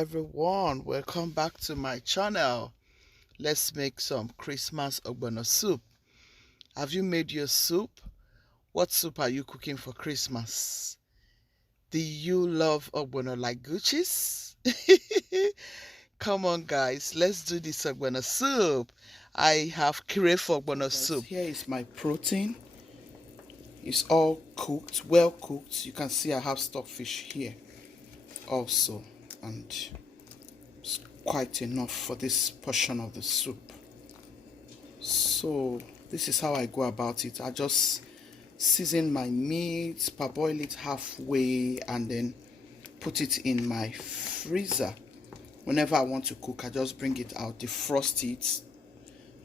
everyone, welcome back to my channel. Let's make some Christmas ogbono soup. Have you made your soup? What soup are you cooking for Christmas? Do you love ogbono like Guchies? Come on guys, let's do this ogbono soup. I have crave for ogbono soup. Here is my protein. It's all cooked, well cooked. You can see I have stockfish here also, and it's quite enough for this portion of the soup. So this is how I go about it. I just season my meat, parboil it halfway, and then put it in my freezer. Whenever I want to cook, I just bring it out, defrost it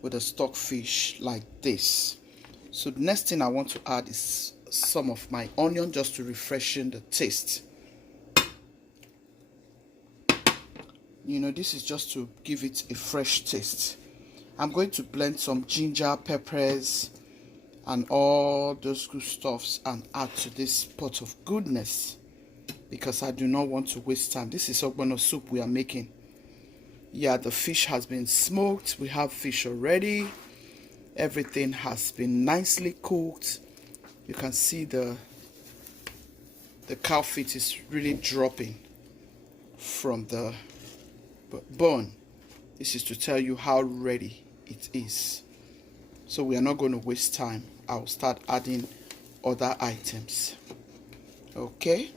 with a stockfish like this. So the next thing I want to add is some of my onion, just to refreshen the taste. You know, this is just to give it a fresh taste. I'm going to blend some ginger, peppers, and all those good stuffs and add to this pot of goodness, because I do not want to waste time. This is ogbono soup we are making. Yeah, the fish has been smoked. We have fish already. Everything has been nicely cooked. You can see the cow feet is really dropping from the bone. This is to tell you how ready it is. So we are not going to waste time. I'll start adding other items. Okay,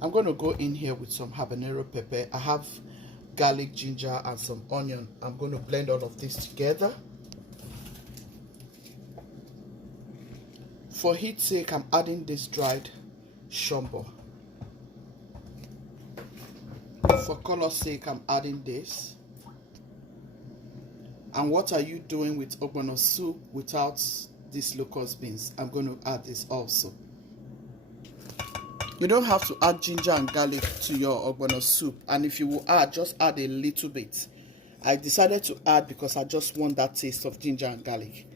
I'm going to go in here with some habanero pepper. I have garlic, ginger, and some onion. I'm going to blend all of this together. For heat's sake, I'm adding this dried shombo. For color's sake, I'm adding this. And what are you doing with ogbono soup without these locust beans? I'm going to add this also. You don't have to add ginger and garlic to your ogbono soup, and if you will add, just add a little bit. I decided to add because I just want that taste of ginger and garlic.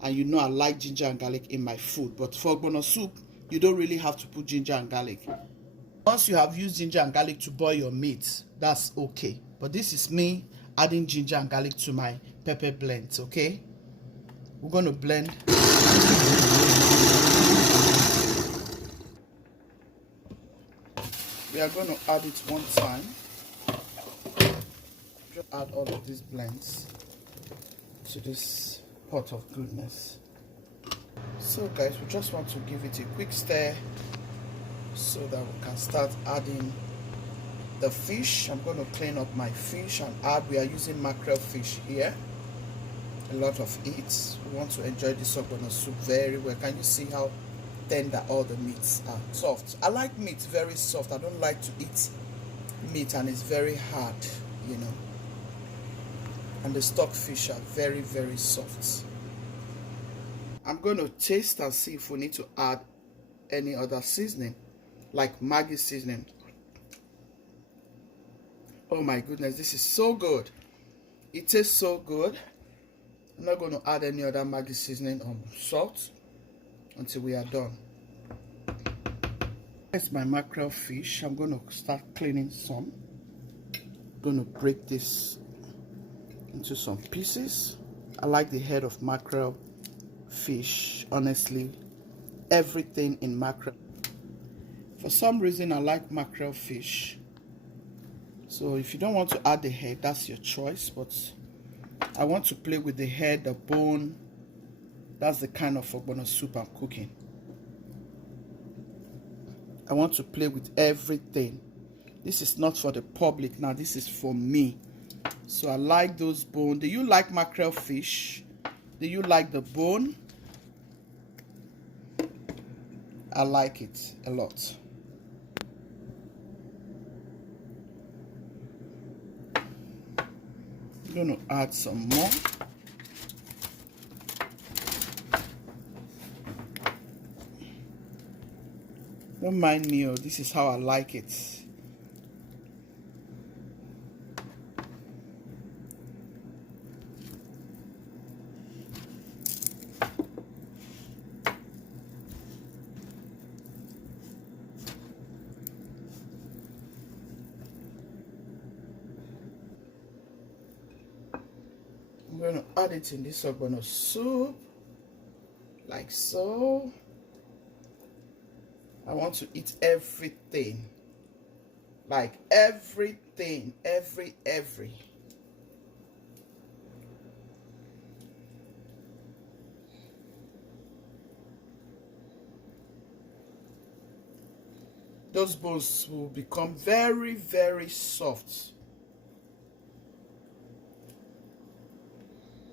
And you know I like ginger and garlic in my food, but for ogbono soup, you don't really have to put ginger and garlic. Once you have used ginger and garlic to boil your meat, that's okay. But this is me adding ginger and garlic to my pepper blends, okay? We're going to blend. We are going to add it one time. Just add all of these blends to this pot of goodness. So guys, we just want to give it a quick stir so that we can start adding the fish. I'm going to clean up my fish and add. We are using mackerel fish here, a lot of it. We want to enjoy this ogbono soup very well. Can you see how tender all the meats are? Soft. I like meat very soft. I don't like to eat meat and it's very hard, you know. And the stockfish are very, very soft. I'm going to taste and see if we need to add any other seasoning, like Maggi seasoning. Oh my goodness, this is so good. It tastes so good. I'm not going to add any other Maggi seasoning or salt until we are done. Here's my mackerel fish. I'm going to start cleaning some. I'm going to break this into some pieces. I like the head of mackerel fish, honestly. Everything in mackerel. For some reason, I like mackerel fish. So if you don't want to add the head, that's your choice. But I want to play with the head, the bone. That's the kind of ogbono soup I'm cooking. I want to play with everything. This is not for the public now. This is for me. So I like those bones. Do you like mackerel fish? Do you like the bone? I like it a lot. I'm going to add some more. Don't mind me, oh, this is how I like it. I'm going to add it in this ogbono soup, like so. I want to eat everything, like everything, every. Those bones will become very, very soft.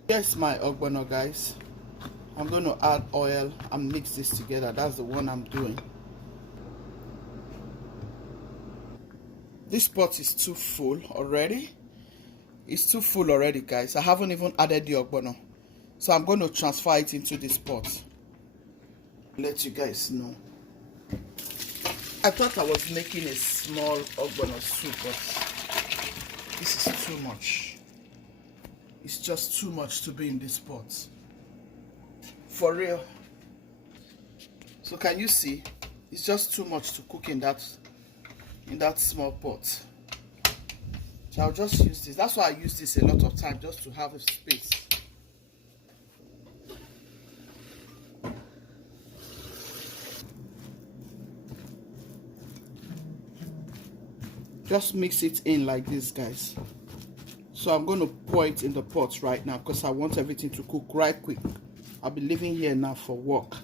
Here's my ogbono, guys. I'm going to add oil and mix this together. That's the one I'm doing. This pot is too full already. It's too full already, guys. I haven't even added the ogbono. So I'm going to transfer it into this pot. Let you guys know. I thought I was making a small ogbono soup, but this is too much. It's just too much to be in this pot. For real. So can you see? It's just too much to cook in that small pot. So I'll just use this. That's why I use this a lot of time, just to have a space. Just mix it in like this, guys. So I'm going to pour it in the pot right now because I want everything to cook right quick. I'll be leaving here now for work.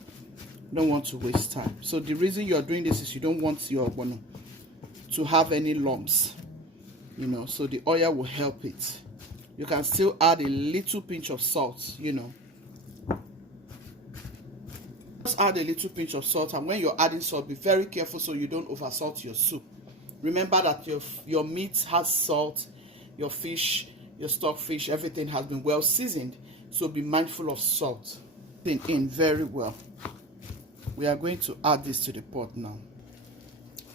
Don't want to waste time. So the reason you're doing this is you don't want your ogbono to have any lumps, you know, so the oil will help it. You can still add a little pinch of salt, you know. Just add a little pinch of salt, and when you're adding salt, be very careful so you don't over salt your soup. Remember that your meat has salt, your fish, your stockfish, everything has been well seasoned, so be mindful of salt. In very well. We are going to add this to the pot now.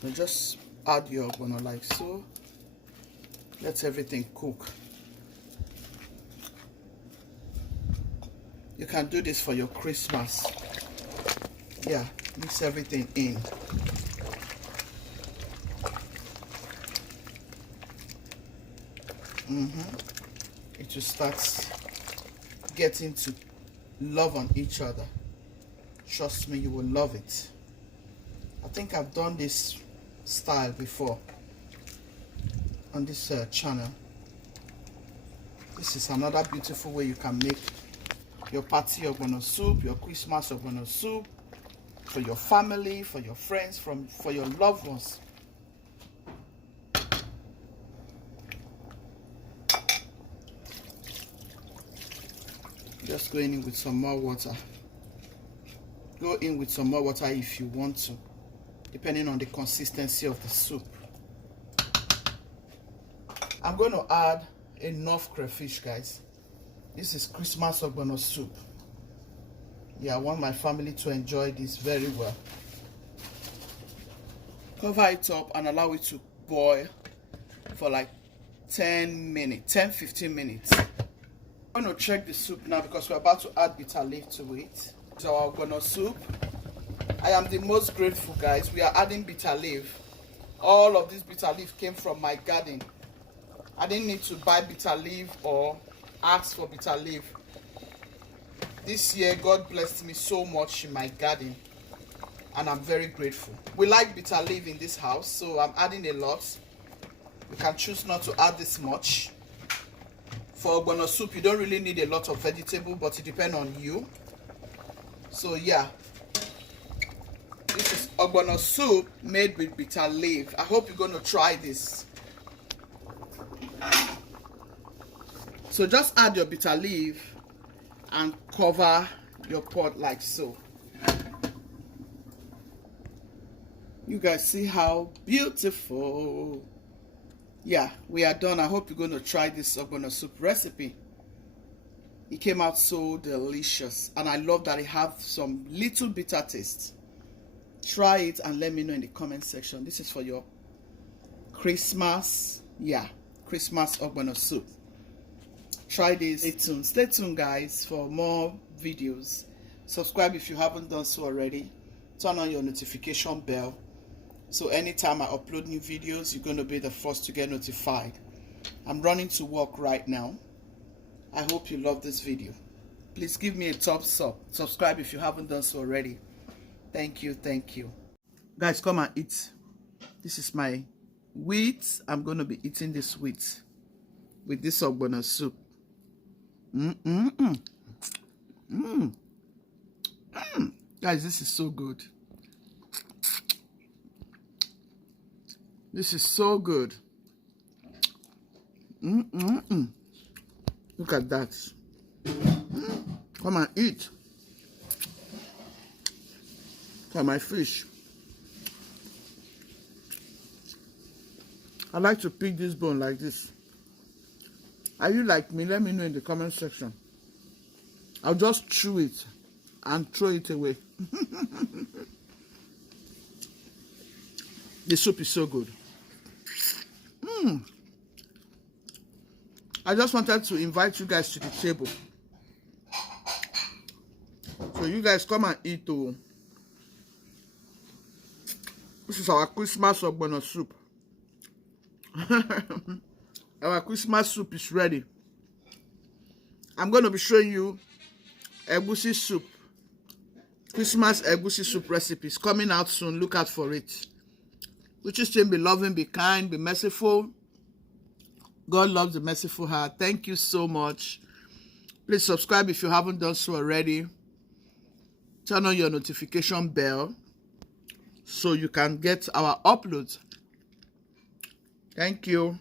So just add your ogbono like so. Let everything cook. You can do this for your Christmas. Yeah, mix everything in. It will start getting to love on each other. Trust me, you will love it. I think I've done this style before on this channel. This is another beautiful way you can make your party ogbono soup, your Christmas ogbono soup, for your family, for your friends, for your loved ones. Just going in with some more water. Go in with some more water if you want to, depending on the consistency of the soup. I'm going to add enough crayfish, guys. This is Christmas ogbono soup. Yeah, I want my family to enjoy this very well. Cover it up and allow it to boil for like 10 minutes, 10-15 minutes. I'm going to check the soup now because we're about to add bitter leaf to it. So our ogbono soup. I am the most grateful, guys. We are adding bitter leaf. All of this bitter leaf came from my garden. I didn't need to buy bitter leaf or ask for bitter leaf. This year, God blessed me so much in my garden, and I'm very grateful. We like bitter leaf in this house, so I'm adding a lot. You can choose not to add this much. For ogbono soup, you don't really need a lot of vegetable, but it depends on you. So yeah, this is ogbono soup made with bitter leaf. I hope you're going to try this. So just add your bitter leaf and cover your pot like so. You guys see how beautiful. Yeah, we are done. I hope you're going to try this ogbono soup recipe. It came out so delicious, and I love that it has some little bitter taste. Try it and let me know in the comment section. This is for your Christmas, Christmas ogbono soup. Try this. Stay tuned, guys, for more videos. Subscribe if you haven't done so already. Turn on your notification bell, so anytime I upload new videos, you're going to be the first to get notified. I'm running to work right now. I hope you love this video. Please give me a thumbs up. Subscribe if you haven't done so already. Thank you, thank you. Guys, come and eat. This is my wheat. I'm going to be eating this wheat with this ogbono soup. Guys, this is so good. This is so good. Look at that. Come and eat. Look at my fish. I like to pick this bone like this. Are you like me? Let me know in the comment section. I'll just chew it and throw it away. The soup is so good. I just wanted to invite you guys to the table. So you guys come and eat too. This is our Christmas ogbono soup. Our Christmas soup is ready. I'm going to be showing you egusi soup. Christmas egusi soup recipes coming out soon. Look out for it. Guchies team, be loving, be kind, be merciful. God loves the merciful heart. Thank you so much. Please subscribe if you haven't done so already. Turn on your notification bell so you can get our uploads. Thank you.